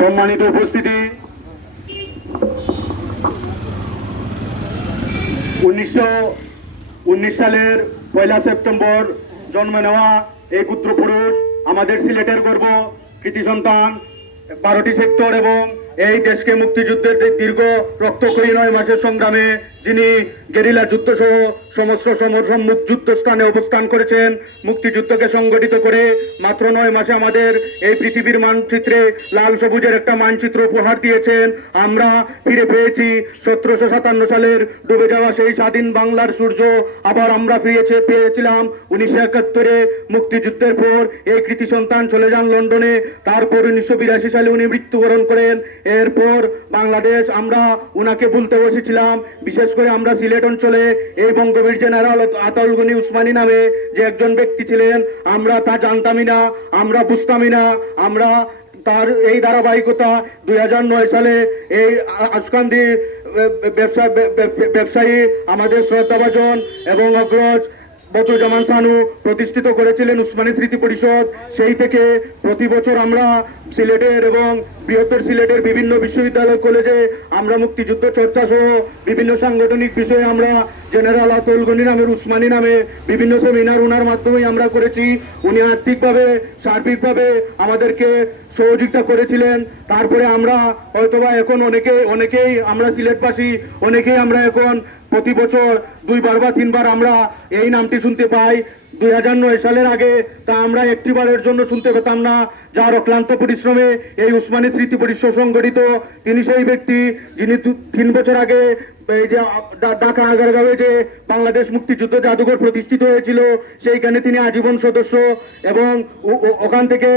সম্মানিত উপস্থিতি, 1919 সালের 1 সেপ্টেম্বর জন্ম নেওয়া এই পুত্র পুরুষ আমাদের সিলেটের গর্ব, কৃতি সন্তান। 12টি সেক্টর এবং এই দেশকে মুক্তিযুদ্ধের দীর্ঘ রক্তক্ষয়ী 9 মাসের সংগ্রামে যিনি গেরিলা যুদ্ধ সহ সমস্ত সম্মুখ যুদ্ধ স্থানে অবস্থান করেছেন, মুক্তিযুদ্ধকে সংগঠিত করে মাত্র 9 মাসে আমাদের এই পৃথিবীর মানচিত্রে লাল সবুজের একটা মানচিত্র উপহার দিয়েছেন। আমরা ফিরে পেয়েছি 1757 সালের ডুবে যাওয়া সেই স্বাধীন বাংলার সূর্য। আবার আমরা পেয়েছিলাম 1971-এ মুক্তিযুদ্ধের পর এই কৃতি সন্তান চলে যান লন্ডনে। তারপর 1982 সালে উনি মৃত্যুবরণ করেন। এরপর বাংলাদেশ আমরা উনাকে ভুলতে বসেছিলাম। বিশেষ করে আমরা সিলেট অঞ্চলে এই বঙ্গবীর জেনারেল আতাউল গনি উসমানী নামে যে একজন ব্যক্তি ছিলেন, আমরা তা জানতামই না, আমরা বুঝতামই না। আমরা তার এই ধারাবাহিকতা 2009 সালে এই আশকান্দি ব্যবসায়ী আমাদের শ্রদ্ধাভাজন এবং অগ্রজ বদরুজ্জামান সানু প্রতিষ্ঠিত করেছিলেন উসমানী স্মৃতি পরিষদ। সেই থেকে প্রতি বছর আমরা সিলেটের এবং বৃহত্তর সিলেটের বিভিন্ন বিশ্ববিদ্যালয় কলেজে আমরা মুক্তিযুদ্ধ চর্চা সহ বিভিন্ন সাংগঠনিক বিষয়ে আমরা জেনারেল আতাউল গনি নামের উসমানী নামে বিভিন্ন সেমিনার ওনার মাধ্যমে আমরা করেছি। উনি আর্থিকভাবে সার্বিকভাবে আমাদেরকে সহযোগিতা করেছিলেন। তারপরে আমরা হয়তোবা এখন অনেকেই আমরা সিলেটবাসী অনেকেই আমরা এখন প্রতি বছর 2বার বা 3বার আমরা এই নামটি শুনতে পাই। 2009 সালের আগে তা আমরা একটিবারের জন্য শুনতে পেতাম না। যার অক্লান্ত পরিশ্রমে এই উসমানী স্মৃতি পরিষদ সংগঠিত, তিনি সেই ব্যক্তি যিনি 3 বছর আগে এই যে ঢাকা আগারগাঁওয়ে যে বাংলাদেশ মুক্তিযুদ্ধ জাদুঘর প্রতিষ্ঠিত হয়েছিল সেইখানে তিনি আজীবন সদস্য এবং ওখান থেকে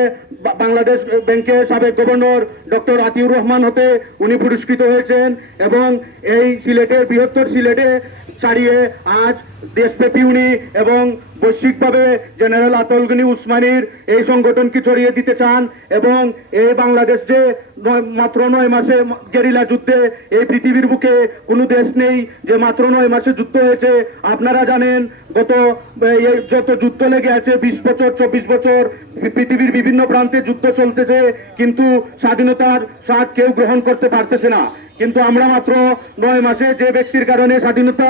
বাংলাদেশ ব্যাংকের সাবেক গভর্নর ডক্টর আতিউর রহমান হতে উনি পুরস্কৃত হয়েছেন। এবং এই সিলেটের বৃহত্তর সিলেটে ছাড়িয়ে আজ দেশব্যাপী উনি এবং বৈশ্বিকভাবে জেনারেল আতাউল গনি উসমানীর এই সংগঠনকে ছড়িয়ে দিতে চান। এবং এই বাংলাদেশ যে মাত্র 9 মাসে গেরিলা যুদ্ধে এই পৃথিবীর বুকে কোনো দেশ নেই যে মাত্র 9 মাসে যুদ্ধ হয়েছে। আপনারা জানেন গত যত যুদ্ধ লেগে আছে 20 বছর 24 বছর পৃথিবীর বিভিন্ন প্রান্তে যুদ্ধ চলতেছে, কিন্তু স্বাধীনতার স্বাদ কেউ গ্রহণ করতে পারতেছে না। কিন্তু আমরা মাত্র 9 মাসে যে ব্যক্তির কারণে স্বাধীনতা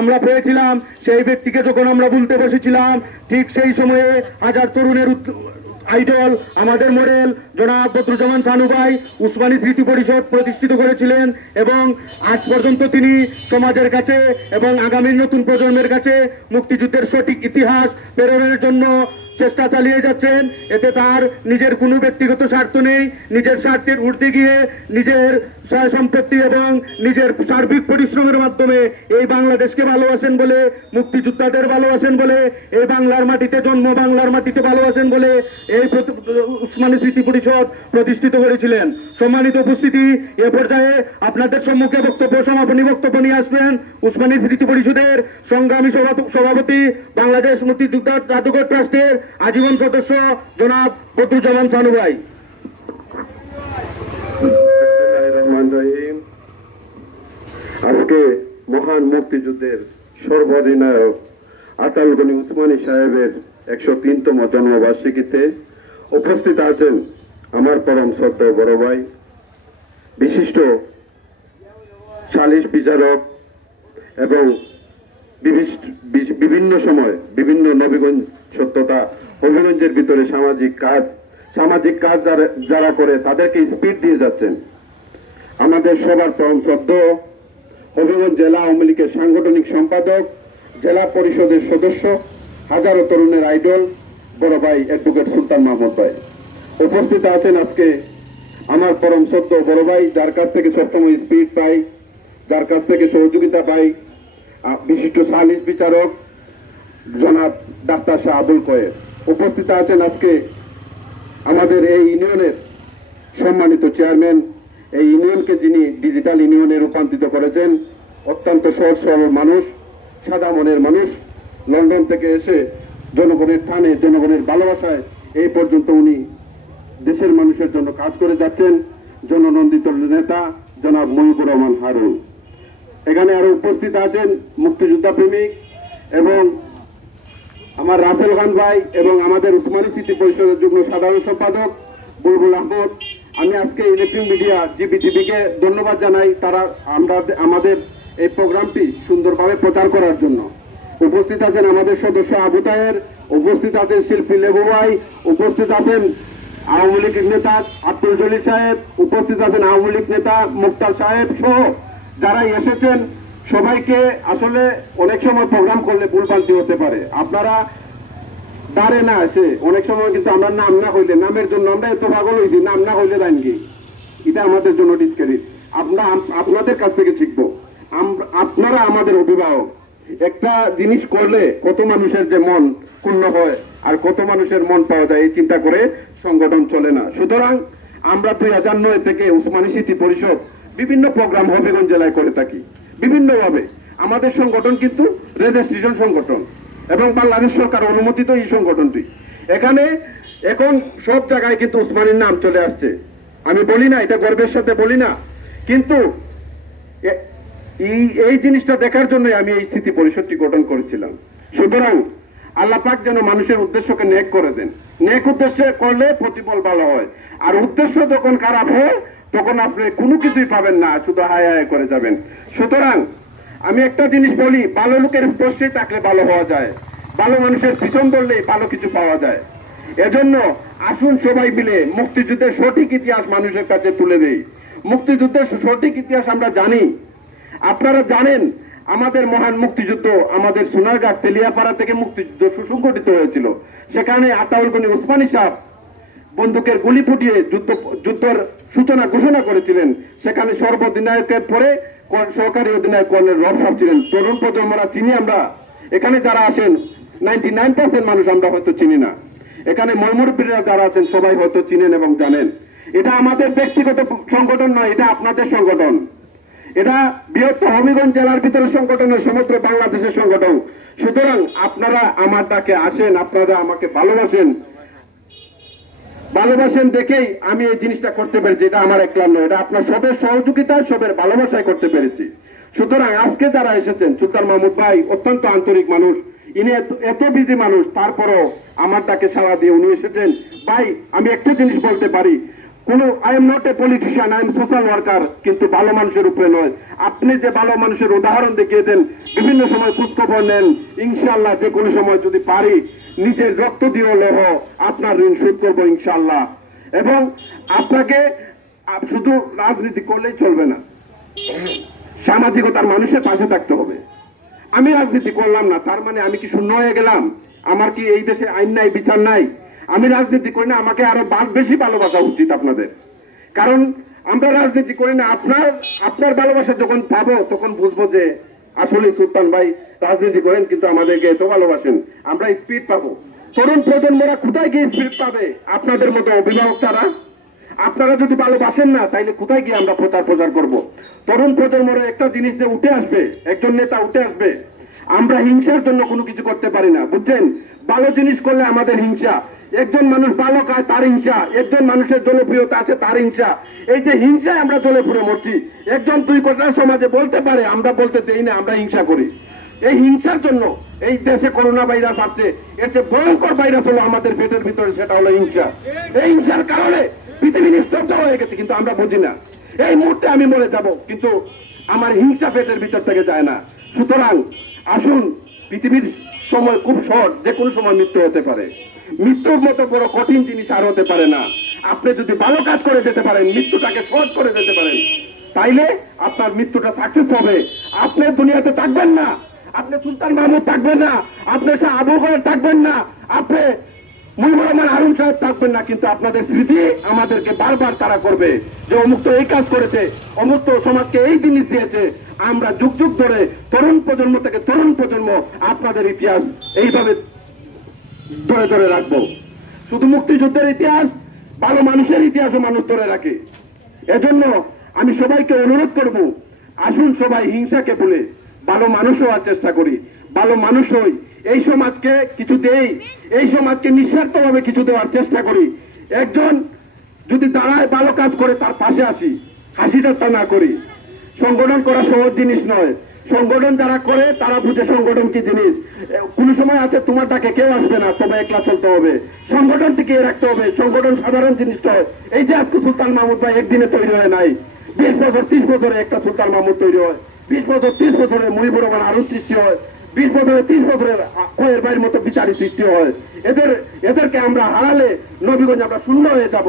আমরা পেয়েছিলাম, সেই ব্যক্তিকে যখন আমরা ভুলতে বসেছিলাম, ঠিক সেই সময়ে হাজার তরুণের আইডল আমাদের মডেল জনাব বদরুজ্জামান সানু ভাই উসমানী স্মৃতি পরিষদ প্রতিষ্ঠিত করেছিলেন। এবং আজ পর্যন্ত তিনি সমাজের কাছে এবং আগামী নতুন প্রজন্মের কাছে মুক্তিযুদ্ধের সঠিক ইতিহাস প্রেরণের জন্য চেষ্টা চালিয়ে যাচ্ছেন। এতে তার নিজের কোনো ব্যক্তিগত স্বার্থ নেই। নিজের স্বার্থের ঊর্ধ্বে গিয়ে নিজের সয় সম্পত্তি এবং নিজের সার্বিক পরিশ্রমের মাধ্যমে এই বাংলাদেশকে ভালোবাসেন বলে, মুক্তিযোদ্ধাদের ভালোবাসেন বলে, এই বাংলার মাটিতে জন্ম বাংলার মাটিতে ভালোবাসেন বলে এই উসমানী স্মৃতি পরিষদ প্রতিষ্ঠিত করেছিলেন। সম্মানিত উপস্থিতি, এ পর্যায়ে আপনাদের সম্মুখে সমাপনী বক্তব্য নিয়ে আসবেন উসমানী স্মৃতি পরিষদের সংগ্রামী সভাপতি, বাংলাদেশ মুক্তিযোদ্ধা জাদুঘর ট্রাস্টের আজীবন সদস্য জনাব বদরুজ্জামান সানু ভাই। আজকে মহান মুক্তিযুদ্ধের সর্বাধিনায়ক আতাউল গনি উসমানী সাহেবের 103তম জন্মবার্ষিকীতে উপস্থিত আছেন আমার পরম শ্রদ্ধেয় বড় ভাই, বিশিষ্ট সালিশ বিচারক এবং বিভিন্ন সময় বিভিন্ন নবীগঞ্জ সত্যতা হবিগঞ্জের ভিতরে সামাজিক কাজ যারা করে তাদেরকে স্পিড দিয়ে যাচ্ছেন। আমাদের সবার পরম শ্রদ্ধেয় হবিগঞ্জ জেলা আওয়ামী লীগের সাংগঠনিক সম্পাদক, জেলা পরিষদের সদস্য, হাজারো তরুণের আইডল বড় ভাই অ্যাডভোকেট সুলতান মাহমুদ ভাই উপস্থিত আছেন। আজকে আমার পরম শ্রদ্ধেয় বড় ভাই, যার কাছ থেকে সবসময় স্পিড পাই, যার কাছ থেকে সহযোগিতা পাই, বিশিষ্ট সালিশ বিচারক জনাব ডাক্তার শাহ আবুল কয়ের উপস্থিত আছেন। আজকে আমাদের এই ইউনিয়নের সম্মানিত চেয়ারম্যান, এই ইউনিয়নকে যিনি ডিজিটাল ইউনিয়নে রূপান্তরিত করেছেন, অত্যন্ত সহজ সরল মানুষ, সাদা মনের মানুষ, লন্ডন থেকে এসে জনগণের টানে জনগণের ভালোবাসায় এই পর্যন্ত উনি দেশের মানুষের জন্য কাজ করে যাচ্ছেন। জননন্দিত নেতা জনাব মহিবুর রহমান হারুন। এখানে আরো উপস্থিত আছেন মুক্তিযোদ্ধা প্রেমিক এবং আমার রাসেল খান ভাই এবং আমাদের উসমানী স্মৃতি পরিষদের যুগ্ম সাধারণ সম্পাদক বুলবুল আহমদ আমি আজকে ইলেকট্রিক মিডিয়া জিবিটিভিকে ধন্যবাদ জানাই, তারা আমাদের এই প্রোগ্রামটি সুন্দরভাবে প্রচার করার জন্য। উপস্থিত আছেন আমাদের সদস্য আবু তাহের, উপস্থিত আছেন শিল্পী লেবু ভাই, উপস্থিত আছেন আওয়ামী লীগ নেতা আব্দুল জলিল সাহেব, উপস্থিত আছেন আওয়ামী লীগ নেতা মুক্তার সাহেব সহ যারা এসেছেন। সবাইকে আসলে অনেক সময় প্রোগ্রাম করলে ভুলভ্রান্তি হতে পারে, আপনারা দাঁড়ে না আসে অনেক সময় কিন্তু আমরা নাম না হইলে, নামের জন্য আমরা এত পাগল হয়েছি, নাম না হইলে দেন কি, এটা আমাদের জন্য ডিসক্রেডিট। আপনাদের কাছ থেকে শিখবো, আপনারা আমাদের অভিভাবক। একটা জিনিস করলে কত মানুষের যে মন ক্ষুণ্ণ হয় আর কত মানুষের মন পাওয়া যায় এই চিন্তা করে সংগঠন চলে না। সুতরাং আমরা 2009 থেকে উসমানী স্মৃতি পরিষদ বিভিন্ন প্রোগ্রাম হবিগঞ্জ জেলায় করে থাকি বিভিন্নভাবে। আমাদের সংগঠন কিন্তু রেজিস্ট্রেশন সংগঠন এবং বাংলাদেশ সরকার অনুমোদিত এই সংগঠনটি। এখানে এখন সব জায়গায় কিন্তু উসমানীর নাম চলে আসছে। আমি বলি না, এটা গর্বের সাথে বলি না, কিন্তু এই জিনিসটা দেখার জন্য আমি এই স্মৃতি পরিষদটি গঠন করেছিলাম। সুতরাং আল্লাহ পাক যেন মানুষের উদ্দেশ্যকে নেক করে দেন। নেক উদ্দেশ্যে করলে প্রতিফল ভালো হয়, আর উদ্দেশ্য যখন খারাপ হয় তখন আপনি কোনো কিছুই পাবেন না, শুধু হায় হায় করে যাবেন। সুতরাং আমি একটা জিনিস বলি, ভালো লোকের স্পর্শে থাকলে ভালো হওয়া যায়, ভালো মানুষের পিছন ধরলেই ভালো কিছু পাওয়া যায়। এজন্য আসুন সবাই মিলে মুক্তিযুদ্ধের সঠিক ইতিহাস মানুষের কাছে তুলে দেই। মুক্তিযুদ্ধের সঠিক ইতিহাস আমরা জানি, আপনারা জানেন আমাদের মহান মুক্তিযুদ্ধ আমাদের সোনারঘাট তেলিয়াপাড়া থেকে মুক্তিযুদ্ধ সুসংগঠিত হয়েছিল। সেখানে আতাউল গনি উসমানী সাহেব বন্দুকের গুলি ফুটিয়ে যুদ্ধের সূচনা ঘোষণা করেছিলেন। সেখানে সর্বাধিনায়কের পরে সহকারী অধিনায়ক কর্নেল রব সাহেব ছিলেন। তরুণ প্রজন্মরা চিনি আমরা, এখানে যারা আসেন 99% মানুষ আমরা হয়তো চিনি না। এখানে ময়মুরব্বীরা যারা আছেন সবাই হয়তো চিনেন এবং জানেন। এটা আমাদের ব্যক্তিগত সংগঠন নয়, এটা আপনাদের সংগঠন। এটা বৃহত্তর হবিগঞ্জ জেলার ভিতরে সংগঠনের সমগ্র বাংলাদেশের সংগঠন। সুতরাং আপনারা আমার ডাকে আসেন, আপনারা আমাকে ভালোবাসেন দেখেই আমি এই জিনিসটা করতে পেরেছি। এটা আমার একলা নয়, এটা আপনার সবের সহযোগিতায় সবের ভালোবাসায় করতে পেরেছি। সুতরাং আজকে যারা এসেছেন, সুলতান মাহমুদ ভাই অত্যন্ত আন্তরিক মানুষ, ইনি এত বিজি মানুষ, তারপরও আমার ডাকে সাড়া দিয়ে উনি এসেছেন। ভাই আমি একটা জিনিস বলতে পারি, I am not a politician, I am social worker, কিন্তু ভালো মানুষের উপরে নয়। আপনি যে ভালো মানুষের উদাহরণ দেখিয়ে দেন, বিভিন্ন সময় খোঁজখবর নেন, ইনশাল্লাহ যে কোনো সময় যদি পারি নিজের রক্ত দিয়ে লেহ আপনার ঋণ শোধ করবো ইনশাল্লাহ। এবং আপনাকে শুধু রাজনীতি করলেই চলবে না, সামাজিকতার মানুষের পাশে থাকতে হবে। আমি রাজনীতি করলাম না তার মানে আমি কি শূন্য হয়ে গেলাম? আমার কি এই দেশে আইন নাই, বিচার নাই? আমি রাজনীতি করি না, আমাকে আরো বেশি ভালোবাসা উচিত আপনাদের। কারণ আমরা রাজনীতি করি না, আপনার ভালোবাসা যখন পাবো তখন বুঝবো যে আসলে সুলতান ভাই রাজনীতি করেন কিন্তু আমাদেরকে এত ভালোবাসেন, আমরা স্পিড পাবো। তরুণ প্রজন্মরা কোথায় গিয়ে স্পিড পাবে? আপনাদের মতো অভিভাবক ছাড়া। আপনারা যদি ভালোবাসেন না তাইলে কোথায় গিয়ে আমরা প্রচার করব? তরুণ প্রজন্মরা একটা জিনিস যে উঠে আসবে, একজন নেতা উঠে আসবে। আমরা হিংসার জন্য কোনো কিছু করতে পারি না, বুঝছেন? ভালো জিনিস করলে আমাদের হিংসা, একজন মানুষ ভালো খায় তার হিংসা, একজন মানুষের জনপ্রিয়তা আছে তার হিংসা। এই যে হিংসায় আমরা জ্বলে পুড়ে মরছি। একজন দুই কথা সমাজে বলতে পারে, আমরা বলতে দেই না, আমরা হিংসা করি। এই হিংসার জন্য এই দেশে করোনা ভাইরাস আসছে, এর চেয়ে ভয়ঙ্কর ভাইরাস হলো আমাদের পেটের ভিতরে, সেটা হলো হিংসা। এই হিংসার কারণে পৃথিবী নিস্তব্ধ হয়ে গেছে, কিন্তু আমরা বুঝি না। এই মুহূর্তে আমি মরে যাব, কিন্তু আমার হিংসা পেটের ভিতর থেকে যায় না। সুতরাং আসুন, পৃথিবীর সময় খুব শর্ট, যে কোনো সময় মৃত্যু হতে পারে। মৃত্যুর মতো বড় কঠিন জিনিস আর হতে পারে না। আপনি যদি ভালো কাজ করে যেতে পারেন, মৃত্যুটাকে সহজ করে যেতে পারেন, তাইলে আপনার মৃত্যুটা সাকসেস হবে। আপনি দুনিয়াতে থাকবেন না, আপনি সুলতান মাহমুদ থাকবেন না, আপনি শাহ আবু বকর থাকবেন না, আপনি মুজিবুর রহমান হারুন সাহেব থাকবেন না, কিন্তু আপনাদের স্মৃতি আমাদেরকে বারবার তারা করবে যে অমুক তো এই কাজ করেছে, অমুক তো সমাজকে এই জিনিস দিয়েছে। আমরা যুগ যুগ ধরে তরুণ প্রজন্ম থেকে তরুণ প্রজন্ম আপনাদের ইতিহাস এইভাবে ধরে ধরে রাখবো। শুধু মুক্তিযুদ্ধের ইতিহাস, ভালো মানুষের ইতিহাসও মানুষ ধরে রাখে। এজন্য আমি সবাইকে অনুরোধ করব, আসুন সবাই হিংসাকে ভুলে ভালো মানুষ হওয়ার চেষ্টা করি, ভালো মানুষ হই, এই সমাজকে কিছু দেই, এই সমাজকে নিঃস্বার্থভাবে কিছু দেওয়ার চেষ্টা করি। একজন যদি দাঁড়ায় ভালো কাজ করে তার পাশে আসি, হাসি ঠাট্টা না করি। সংগঠন করা সহজ জিনিস নয়, সংগঠন যারা করে তারা বুঝে সংগঠন কি জিনিস। কোন সময় আছে তোমার ডাকে কেউ আসবে না, তবে একলা চলতে হবে, সংগঠন টিকিয়ে রাখতে হবে। সংগঠন সাধারণ জিনিসটা। এই যে আজকে সুলতান মাহমুদ ভাই একদিনে তৈরি হয় নাই, 20 বছর 30 বছরে একটা সুলতান মাহমুদ তৈরি হয়, 20 বছর 30 বছরে মুজিবুর রহমান আরুন সৃষ্টি হয়, 20 বছরে 30 বছরে কয়ের ভাইয়ের মতো বিচারী সৃষ্টি হয়। এদেরকে আমরা হারালে নবীগঞ্জ আমরা শূন্য হয়ে যাব।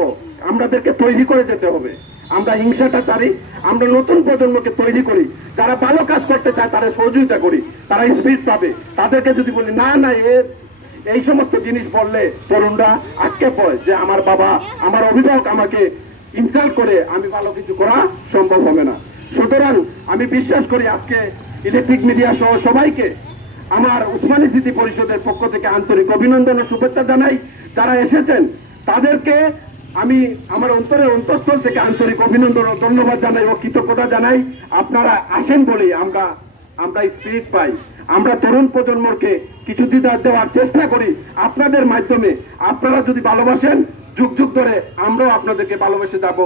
আমাদেরকে তৈরি করে যেতে হবে। আমরা হিংসাটা চারি, আমরা নতুন প্রজন্মকে তৈরি করি, যারা ভালো কাজ করতে চায় তারা সহযোগিতা করি, তারা স্পিড পাবে। তাদেরকে যদি বলি না না এই সমস্ত জিনিস বললে তরুণরা আটকে পড়ে যে আমার বাবা আমার অভিভাবক আমাকে ইনসাল্ট করে, আমি ভালো কিছু করা সম্ভব হবে না। সুতরাং আমি বিশ্বাস করি আজকে ইলেকট্রিক মিডিয়া সহ সবাইকে আমার উসমানী স্মৃতি পরিষদের পক্ষ থেকে আন্তরিক অভিনন্দন ও শুভেচ্ছা জানাই। যারা এসেছেন তাদেরকে আমি আমার অন্তঃস্থল থেকে আন্তরিক অভিনন্দন ও ধন্যবাদ জানাই ও কৃতজ্ঞতা জানাই। আপনারা আসেন বলেই আমরা স্পিরিট পাই। আমরা তরুণ প্রজন্মকে কিছু দেওয়ার চেষ্টা করি আপনাদের মাধ্যমে। আপনারা যদি ভালোবাসেন, যুগ যুগ ধরে আমরাও আপনাদেরকে ভালোবেসে যাব,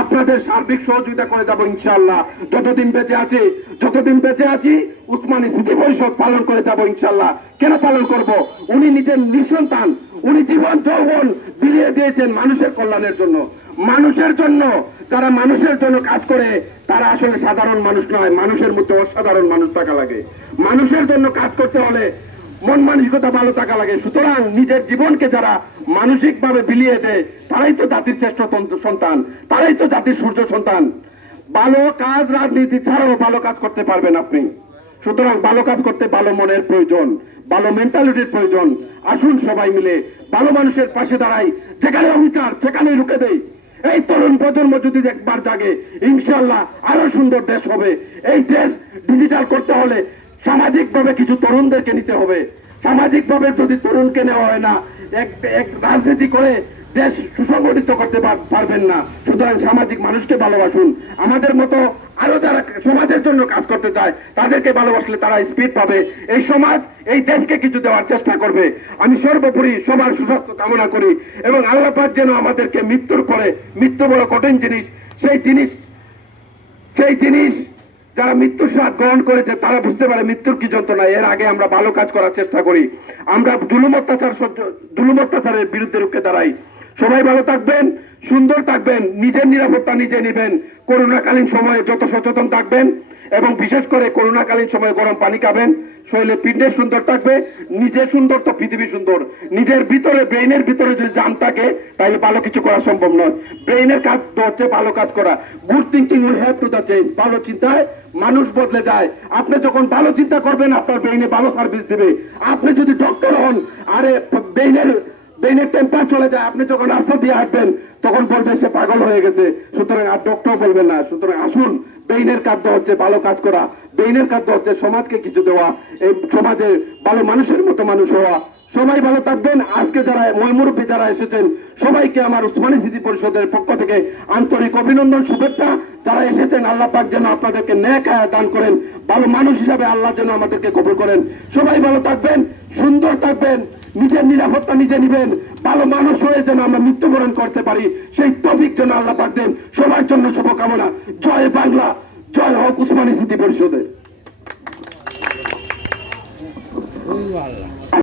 আপনাদের সার্বিক সহযোগিতা করে যাব ইনশাআল্লাহ। যতদিন বেঁচে আছি উসমানী স্মৃতি পরিষদ পালন করে যাব ইনশাআল্লাহ। কেন পালন করব? উনি নিজের নিঃসন্তান, উনি জীবন যৌবন বিলিয়ে দিয়েছেন মানুষের কল্যাণের জন্য, মানুষের জন্য। যারা মানুষের জন্য কাজ করে তারা আসলে সাধারণ মানুষ নয়, মানুষের মধ্যে অসাধারণ মানুষ থাকা লাগে। মানুষের জন্য কাজ করতে হলে মন মানসিকতা ভালো থাকা লাগে। সুতরাং নিজের জীবনকে যারা মানসিক ভাবে বিলিয়ে দেয় তারাই তো জাতির শ্রেষ্ঠ সন্তান, তারাই তো জাতির সূর্য সন্তান। ভালো কাজ রাজনীতি ছাড়াও ভালো কাজ করতে পারবেন আপনি। সুতরাং ভালো কাজ করতে ভালো মনের প্রয়োজন, ভালো মেন্টালিটির প্রয়োজন। আসুন সবাই মিলে ভালো মানুষের পাশে দাঁড়াই, যেখানে অবিচার সেখানে রুখে দেই। এই তরুণ প্রজন্ম যদি একবার জাগে ইনশাআল্লাহ আরো সুন্দর দেশ হবে। এই দেশ ডিজিটাল করতে হলে সামাজিক ভাবে কিছু তরুণদেরকে নিতে হবে। সামাজিক ভাবে যদি তরুণকে নেওয়া হয় না, এক রাজনীতি করে দেশ সুসংগঠিত করতে পারবেন না। সুতরাং সামাজিক মানুষকে ভালোবাসুন। আমাদের মতো আরো যারা সমাজের জন্য কাজ করতে চায় তাদেরকে ভালোবাসলে তারা স্পিড পাবে। এই সমাজ এই দেশকে কিছু দেওয়ার চেষ্টা করবে। আমি সর্বোপরি সবার সুস্বাস্থ্য কামনা করি এবং আল্লাহ পাক যেন আমাদেরকে মৃত্যুর পরে, মৃত্যু বড় কঠিন জিনিস, সেই জিনিস যারা মৃত্যুর স্বাদ গ্রহণ করেছে তারা বুঝতে পারে মৃত্যুর কি যন্ত্রণা। এর আগে আমরা ভালো কাজ করার চেষ্টা করি, আমরা জুলুম অত্যাচারের বিরুদ্ধে রুখে দাঁড়াই। সবাই ভালো থাকবেন, সুন্দর থাকবেন, নিজের নিরাপত্তা নিজে নেবেন। করোনাকালীন সময়ে যত সচেতন থাকবেন এবং বিশেষ করে করোনাকালীন সময়ে গরম পানি খাবেন, শরীরে পিণ্ডের সুন্দর থাকবে। নিজের সুন্দর তো পৃথিবী সুন্দর। নিজের ভিতরে, ব্রেইনের ভিতরে যদি জাম থাকে তাহলে ভালো কিছু করা সম্ভব নয়। ব্রেইনের কাজ তো হচ্ছে ভালো কাজ করা। Good thinking will help to the change. ভালো চিন্তায় মানুষ বদলে যায়। আপনি যখন ভালো চিন্তা করবেন আপনার ব্রেইনে ভালো সার্ভিস দিবে। আপনি যদি ডক্টর হন, আরে ব্রেইনের টেম্পার চলে যায়, আপনি যখন রাস্তা দিয়ে হাঁটবেন তখন বলবে সে পাগল হয়ে গেছে। সুতরাং আর ডক্টর বলবেন না। সুতরাং আসুন, ব্রেইনের খাদ্য হচ্ছে ভালো কাজ করা, ব্রেইনের খাদ্য হচ্ছে সমাজকে কিছু দেওয়া, এই সমাজে ভালো মানুষের মতো মানুষ হওয়া। সবাই ভালো থাকবেন। আজকে যারা মুরব্বী যারা এসেছেন সবাইকে আমার উসমানী স্মৃতি পরিষদের পক্ষ থেকে আন্তরিক অভিনন্দন, শুভেচ্ছা। যারা এসেছেন আল্লাহ পাক যেন আপনাদেরকে নেক হায়াত দান করেন, ভালো মানুষ হিসাবে আল্লাহ যেন আমাদেরকে কবুল করেন। সবাই ভালো থাকবেন, সুন্দর থাকবেন, নিজের নিরাপত্তা নিজে নিবেন, ভালো মানুষ হয়ে যেন আমরা মৃত্যুবরণ করতে পারি সেই তৌফিক যেন আল্লাহ পাক দেন। সবার জন্য শুভকামনা। জয় বাংলা, জয় হোক উসমানী স্মৃতি পরিষদে।